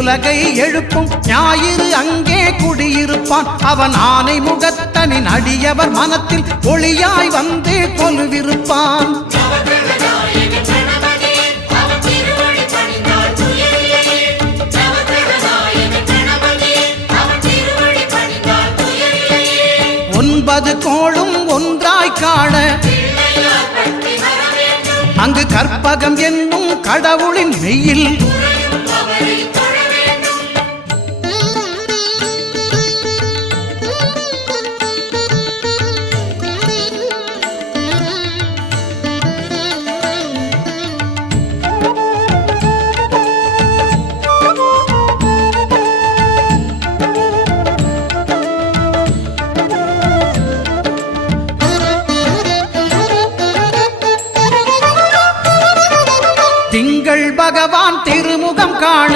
உலகை எழுப்பும் ஞாயிறு அங்கே குடியிருப்பான். அவன் ஆனை முகத்தனின் அடியவர் மனத்தில் ஒளியாய் வந்து கொலுவிருப்பான். ஒன்பது கோளும் ஒன்றாய் காண அங்கு கற்பகம் என்னும் கடவுளின் மெய்யில் திங்கள் பகவான் திருமுகம் காண